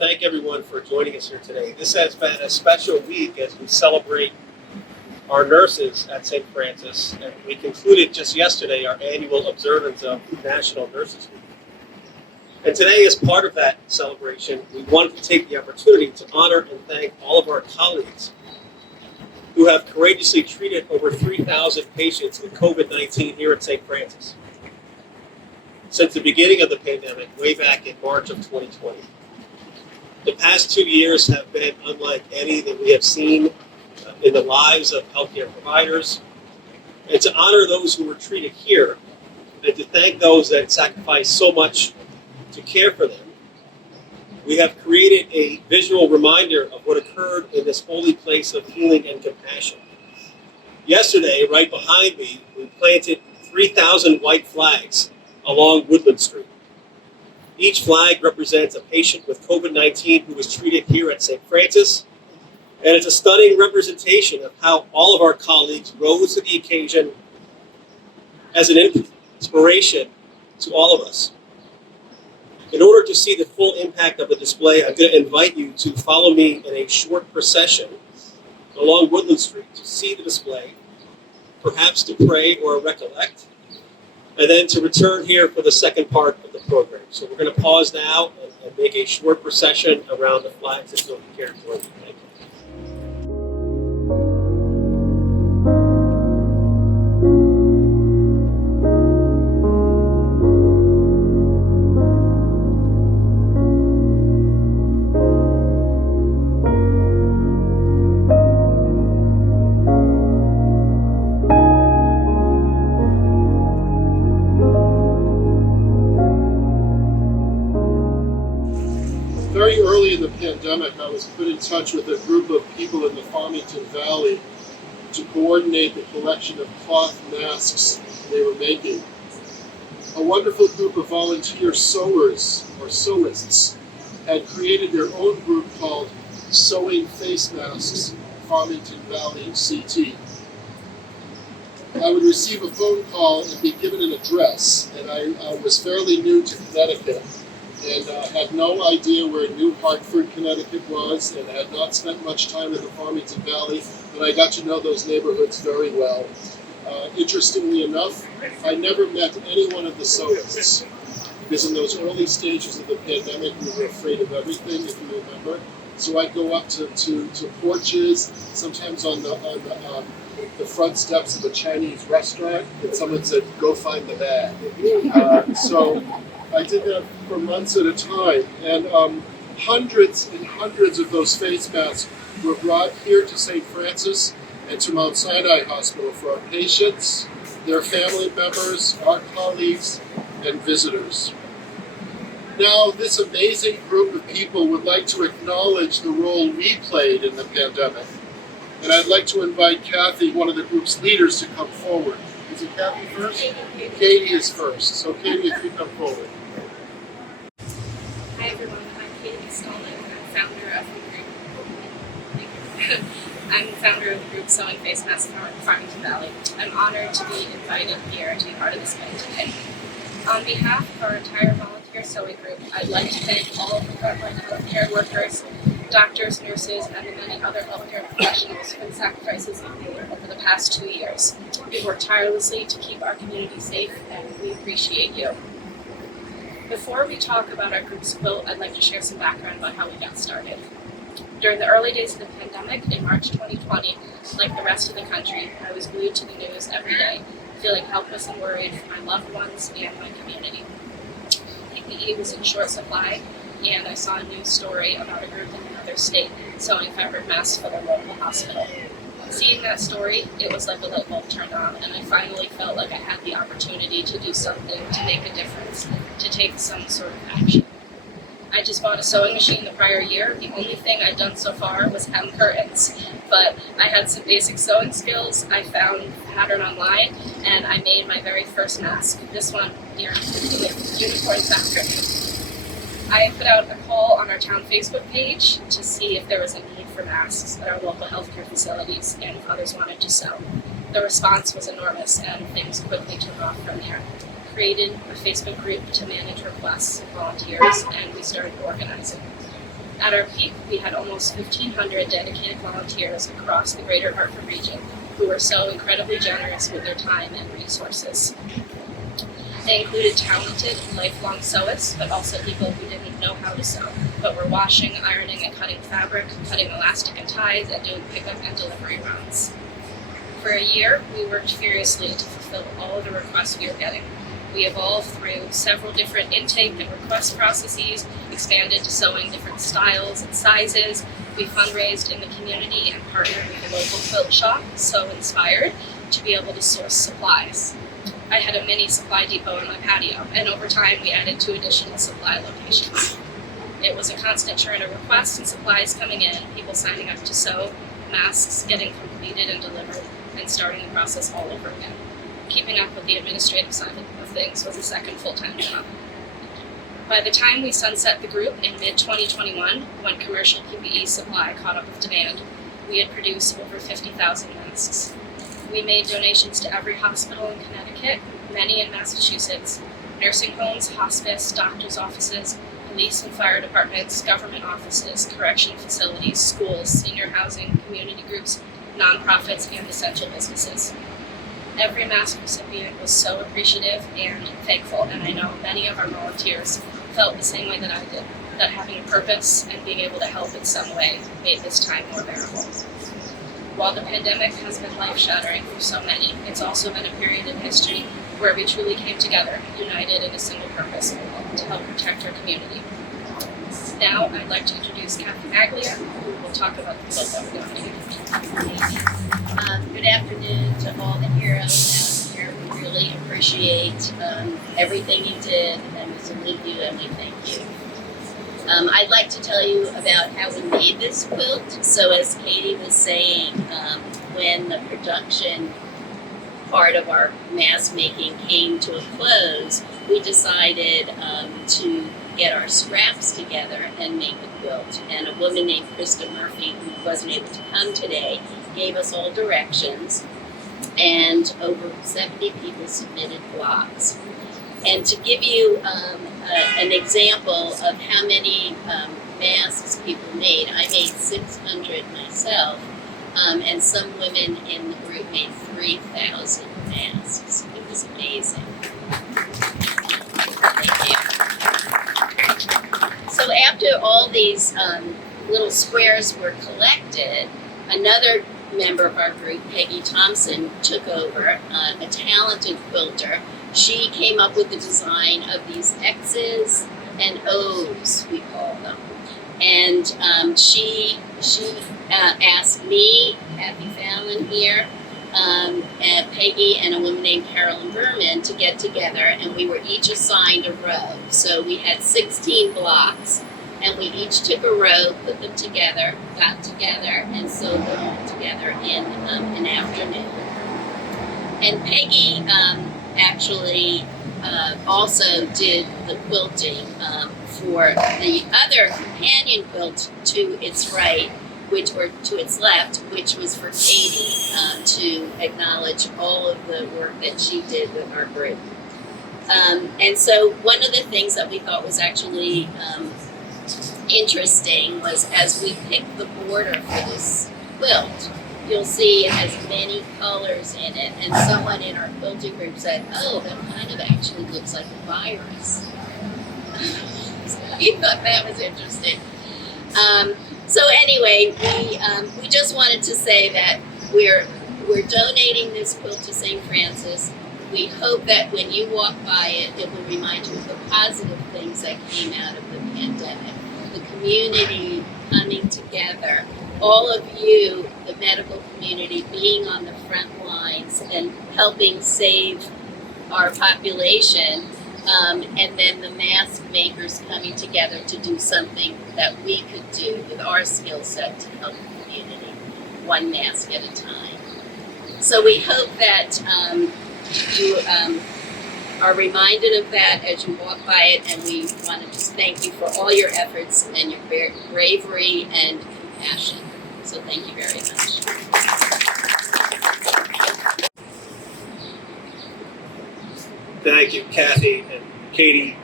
thank everyone for joining us here today. This has been a special week as we celebrate our nurses at St. Francis, and we concluded just yesterday our annual observance of National Nurses Week. And today, as part of that celebration, we wanted to take the opportunity to honor and thank all of our colleagues who have courageously treated over 3,000 patients with COVID-19 here at St. Francis since the beginning of the pandemic, way back in March of 2020. The past 2 years have been unlike any that we have seen in the lives of healthcare providers. And to honor those who were treated here and to thank those that sacrificed so much to care for them, we have created a visual reminder of what occurred in this holy place of healing and compassion. Yesterday, right behind me, we planted 3,000 white flags along Woodland Street. Each flag represents a patient with COVID-19 who was treated here at St. Francis, and it's a stunning representation of how all of our colleagues rose to the occasion as an inspiration to all of us. In order to see the full impact of the display, I'm going to invite you to follow me in a short procession along Woodland Street to see the display, perhaps to pray or recollect, and then to return here for the second part of the program. So we're going to pause now and make a short procession around the flags that you'll be cared for. Thank you. Very early in the pandemic, I was put in touch with a group of people in the Farmington Valley to coordinate the collection of cloth masks they were making. A wonderful group of volunteer sewers, or sewists, had created their own group called Sewing Face Masks Farmington Valley CT. I would receive a phone call and be given an address, and I was fairly new to Connecticut, and had no idea where New Hartford, Connecticut was, and had not spent much time in the Farmington Valley, but I got to know those neighborhoods very well. Interestingly enough, I never met any one of the sewists, because in those early stages of the pandemic, we were afraid of everything, if you remember. So I'd go up to porches, sometimes on the front steps of a Chinese restaurant, and someone said, "Go find the bag." So I did that for months at a time, and hundreds and hundreds of those face masks were brought here to St. Francis and to Mount Sinai Hospital for our patients, their family members, our colleagues, and visitors. Now, this amazing group of people would like to acknowledge the role we played in the pandemic, and I'd like to invite Kathy, one of the group's leaders, to come forward. Is it Kathy first? Katie is first. So Katie, if you come forward. Hi everyone, I'm Katie Costolnick. I'm founder of the group. I'm the founder of the group Sewing Face Masks Farmington Valley. I'm honored to be invited here to be part of this event today. On behalf of our entire volunteer sewing group, I'd like to thank all of the frontline healthcare workers, doctors, nurses, and the many other healthcare professionals for the sacrifices they've made over the past 2 years. We've worked tirelessly to keep our community safe, and we appreciate you. Before we talk about our group's quilt, I'd like to share some background about how we got started. During the early days of the pandemic in March 2020, like the rest of the country, I was glued to the news every day, feeling helpless and worried for my loved ones and my community. PPE was in short supply, and I saw a news story about a group in another state sewing fabric masks for their local hospital. Seeing that story, it was like a light bulb turned on, and I finally felt like I had the opportunity to do something, to make a difference, to take some sort of action. I just bought a sewing machine the prior year. The only thing I'd done so far was hem curtains, but I had some basic sewing skills. I found a pattern online, and I made my very first mask. This one here with unicorn fabric. I put out a call on our town Facebook page to see if there was a need for masks at our local healthcare facilities and if others wanted to sew. The response was enormous, and things quickly took off from there. Created a Facebook group to manage requests and volunteers, and we started organizing. At our peak, we had almost 1,500 dedicated volunteers across the greater Hartford region who were so incredibly generous with their time and resources. They included talented, lifelong sewists, but also people who didn't know how to sew, but were washing, ironing, and cutting fabric, cutting elastic and ties, and doing pickup and delivery runs. For a year, we worked furiously to fulfill all of the requests we were getting. We evolved through several different intake and request processes, expanded to sewing different styles and sizes. We fundraised in the community and partnered with a local quilt shop, Sew Inspired, to be able to source supplies. I had a mini supply depot on my patio, and over time we added 2 additional supply locations. It was a constant churn of requests and supplies coming in, people signing up to sew, masks getting completed and delivered, and starting the process all over again. Keeping up with the administrative side of things was a second full-time job. By the time we sunset the group in mid-2021, when commercial PPE supply caught up with demand, we had produced over 50,000 masks. We made donations to every hospital in Connecticut, many in Massachusetts, nursing homes, hospice, doctors' offices, police and fire departments, government offices, correction facilities, schools, senior housing, community groups, nonprofits, and essential businesses. Every mask recipient was so appreciative and thankful, and I know many of our volunteers felt the same way that I did, that having a purpose and being able to help in some way made this time more bearable. While the pandemic has been life-shattering for so many, it's also been a period in history where we truly came together, united in a single purpose, to help protect our community. Now, I'd like to introduce Kathy Maglia, who will talk about the quilt that we're donating. Good afternoon to all the heroes out here. We really appreciate everything you did, and we salute you and we thank you. I'd like to tell you about how we made this quilt. So as Katie was saying, when the production part of our mask making came to a close, we decided to get our scraps together and make the quilt. And a woman named Krista Murphy, who wasn't able to come today, gave us all directions, and over 70 people submitted blocks. And to give you an example of how many masks people made, I made 600 myself, and some women in the group made 3,000 masks. It was amazing. Thank you. So after all these little squares were collected, another member of our group, Peggy Thompson, took over, a talented quilter. She came up with the design of these X's and O's, we call them. And she asked me, Kathy Fallon here, Peggy, and a woman named Carolyn Berman to get together, and we were each assigned a row. So we had 16 blocks, and we each took a row, put them together, got together, and sewed them all together in an afternoon. And Peggy actually also did the quilting for the other companion quilt to its right, or to its left, which was for Katie to acknowledge all of the work that she did with our group. And so one of the things that we thought was actually interesting was, as we picked the border for this quilt, you'll see it has many colors in it, and someone in our quilting group said, "Oh, that kind of actually looks like a virus." So we thought that was interesting. So anyway, we just wanted to say that we're donating this quilt to St. Francis. We hope that when you walk by it, it will remind you of the positive things that came out of the pandemic. The community coming together, all of you, the medical community, being on the front lines and helping save our population, and then the mask makers coming together to do something that we could do with our skill set to help the community, one mask at a time. So we hope that you are reminded of that as you walk by it, and we want to just thank you for all your efforts and your bravery and compassion. So thank you very much. Thank you, Kathy and Katie,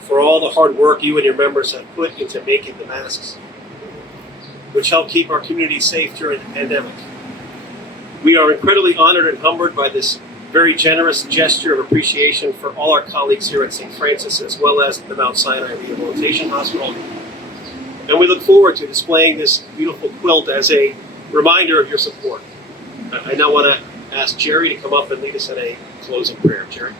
for all the hard work you and your members have put into making the masks. which helped keep our community safe during the pandemic. We are incredibly honored and humbled by this very generous gesture of appreciation for all our colleagues here at St. Francis, as well as the Mount Sinai Rehabilitation Hospital. And we look forward to displaying this beautiful quilt as a reminder of your support. I now want to ask Jerry to come up and lead us in a closing prayer. Jerry.